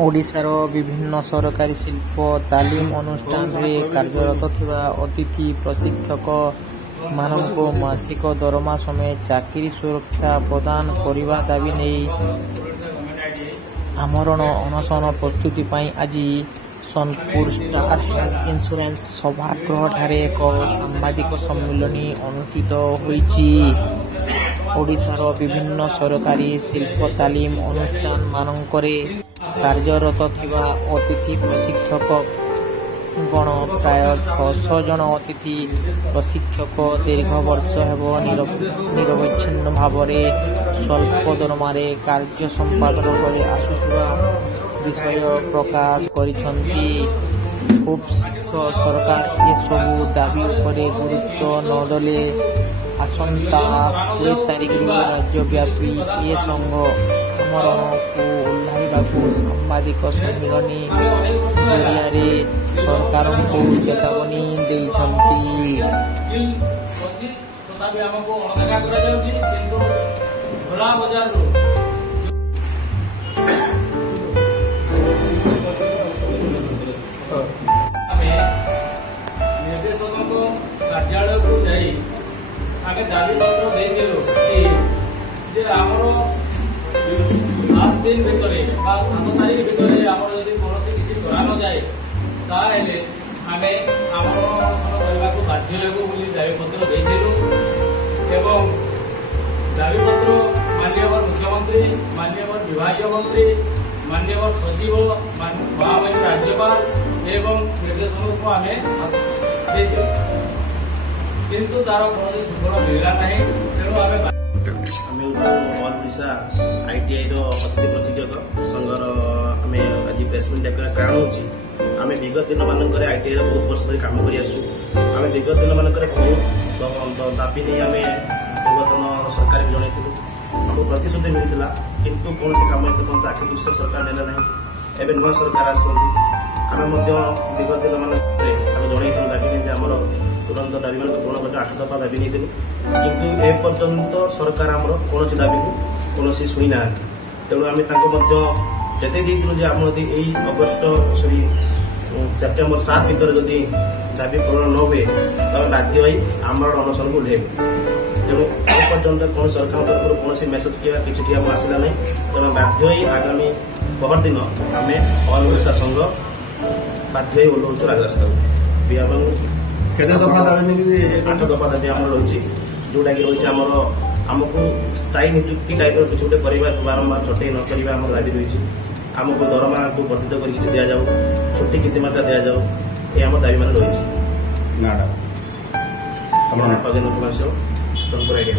ଓଡ଼ିଶାର ବିଭିନ୍ନ ସରକାରୀ ଶିଳ୍ପ ତାଲିମ ଅନୁଷ୍ଠାନରେ କାର୍ଯ୍ୟରତ ଥିବା ଅତିଥି ପ୍ରଶିକ୍ଷକମାନଙ୍କୁ ମାସିକ ଦରମା ସମେତ ଚାକିରି ସୁରକ୍ଷା ପ୍ରଦାନ କରିବା ଦାବି ନେଇ ଆମରଣ ଅନଶନ ପ୍ରସ୍ତୁତି ପାଇଁ ଆଜି ସୋନପୁର ଷ୍ଟାର ହେଲ୍ଥ ଇନ୍ସୁରାନ୍ସ ସଭାଗୃହଠାରେ ଏକ ସାମ୍ବାଦିକ ସମ୍ମିଳନୀ ଅନୁଷ୍ଠିତ ହୋଇଛି। ଓଡ଼ିଶାର ବିଭିନ୍ନ ସରକାରୀ ଶିଳ୍ପ ତାଲିମ ଅନୁଷ୍ଠାନମାନଙ୍କରେ କାର୍ଯ୍ୟରତ ଥିବା ଅତିଥି ପ୍ରଶିକ୍ଷକଗଣ ପ୍ରାୟ 600 ଜଣ ଅତିଥି ପ୍ରଶିକ୍ଷକ ଦୀର୍ଘ ବର୍ଷ ହେବ ନିରବଚ୍ଛିନ୍ନ ଭାବରେ ସ୍ୱଳ୍ପ ଦରମାରେ କାର୍ଯ୍ୟ ସମ୍ପାଦନ କରି ଆସୁଥିବା ବିଷୟ ପ୍ରକାଶ କରିଛନ୍ତି। ଖୁବ୍ ଶୀଘ୍ର ସରକାର ଏସବୁ ଦାବି ଉପରେ ଗୁରୁତ୍ୱ ନ ଦେଲେ ଆସନ୍ତା 20 ତାରିଖରୁ ରାଜ୍ୟବ୍ୟାପୀ ଏ ସଂଘ ଆମରଣକୁ ଓହ୍ଲାଇବାକୁ ସାମ୍ବାଦିକ ସମ୍ମିଳନୀ ଜରିଆରେ ସରକାରଙ୍କୁ ଚେତାବନୀ ଦେଇଛନ୍ତି। ନିର୍ଦ୍ଦେଶକଙ୍କ କାର୍ଯ୍ୟାଳୟକୁ ଯାଇ ଆମେ ଦାବିପତ୍ର ଦେଇଥିଲୁ ଯେ ଆମର 7 ଦିନ ଭିତରେ ବା 7 ତାରିଖ ଭିତରେ ଆମର ଯଦି କୌଣସି କିଛି କରାନଯାଏ ତାହେଲେ ଆମେ ଆମର ଅନଶନ କରିବାକୁ ବାଧ୍ୟ ହେବୁ ବୋଲି ଦାବିପତ୍ର ଦେଇଥିଲୁ ଏବଂ ଦାବିପତ୍ର ମାନ୍ୟବର ମୁଖ୍ୟମନ୍ତ୍ରୀ, ମାନ୍ୟବର ବିଭାଗୀୟ ମନ୍ତ୍ରୀ, ମାନ୍ୟବର ସଚିବ, ମହାମହିମ ରାଜ୍ୟପାଳ ଏବଂ ନିର୍ଦ୍ଦେଶକଙ୍କୁ ଆମେ ଦେଇଥିଲୁ, କିନ୍ତୁ ତାର କୌଣସି ସୁଫଳ ମିଳିଲା ନାହିଁ। ତେଣୁ ଆମେ ଅଲ୍ ଓଡ଼ିଶା ITIର ଅତିଥି ପ୍ରଶିକ୍ଷକ ସଂଘର ଆମେ ଆଜି ପ୍ରେସମିଟ୍ ଡାକିବାର କାରଣ ହେଉଛି ଆମେ ବିଗତ ଦିନମାନଙ୍କରେ ITIର ବହୁତ ବର୍ଷ ଧରି କାମ କରି ଆସୁଛୁ। ଆମେ ବିଗତ ଦିନମାନଙ୍କରେ ବହୁତ ଦାବି ନେଇ ଆମେ ପୂର୍ବତନ ସରକାରକୁ ଜଣାଇଥିଲୁ। ଆମକୁ ପ୍ରତିଶ୍ରୁତି ମିଳିଥିଲା, କିନ୍ତୁ କୌଣସି କାମ ଏତେ ପର୍ଯ୍ୟନ୍ତ ଆଖି ବିଶ୍ୱ ସରକାର ନେଲେ ନାହିଁ। ଏବେ ନୂଆ ସରକାର ଆସୁଛନ୍ତି। ଆମେ ମଧ୍ୟ ବିଗତ ଦିନମାନଙ୍କରେ ଆମେ ଜଣାଇଥିଲୁ ଦାବି ନେଇ ଯେ ଆମର ତୁରନ୍ତ ଦାବିମାନଙ୍କୁ ପୂରଣ କରି 8 ଦଫା ଦାବି ନେଇଥିଲୁ, କିନ୍ତୁ ଏ ପର୍ଯ୍ୟନ୍ତ ସରକାର ଆମର କୌଣସି ଦାବିକୁ କୌଣସି ଶୁଣିନାହାନ୍ତି। ତେଣୁ ଆମେ ତାଙ୍କୁ ମଧ୍ୟ ଯେତେ ଦେଇଥିଲୁ ଯେ ଆମର ଯଦି ଏଇ ସେପ୍ଟେମ୍ବର 7 ଭିତରେ ଯଦି ଦାବି ପୂରଣ ନ ହୁଏ ତେବେ ବାଧ୍ୟ ହୋଇ ଆମର ଅନଶନକୁ ଓହ୍ଲାଇବୁ। ତେଣୁ ଏ ପର୍ଯ୍ୟନ୍ତ କୌଣସି ସରକାରଙ୍କ ତରଫରୁ କୌଣସି ମେସେଜ କିମ୍ବା କିଛି ଆମକୁ ଆସିଲା ନାହିଁ। ତେଣୁ ବାଧ୍ୟ ହୋଇ ଆଗାମୀ ପହରଦିନ ଆମେ ଅଲ୍ ଓଡ଼ିଶା ସଂଘ ବାଧ୍ୟ ହୋଇ ଓହ୍ଲାଉଛୁ ରାଜରାସ୍ତାକୁ। କେତେ ଦଫା ଦାବି? 8 ଦଫା ଦାବି ଆମର ରହିଛି, ଯୋଉଟାକି ରହିଛି ଆମର ଆମକୁ ସ୍ଥାୟୀ ନିଯୁକ୍ତି ଟାଇପ୍ର କିଛି ଗୋଟେ କରିବା, ବାରମ୍ବାର ଛଟେଇ ନ କରିବା ଆମର ଦାବି ରହିଛି। ଆମକୁ ଦରମାକୁ ବର୍ଦ୍ଧିତ କରି କିଛି ଦିଆଯାଉ, ଛୁଟି କିଛି ମାତ୍ରା ଦିଆଯାଉ, ଏ ଆମ ଦାବିମାନେ ରହିଛି। ନାଁଟା ଆପଣ ସୋନପୁର ITI।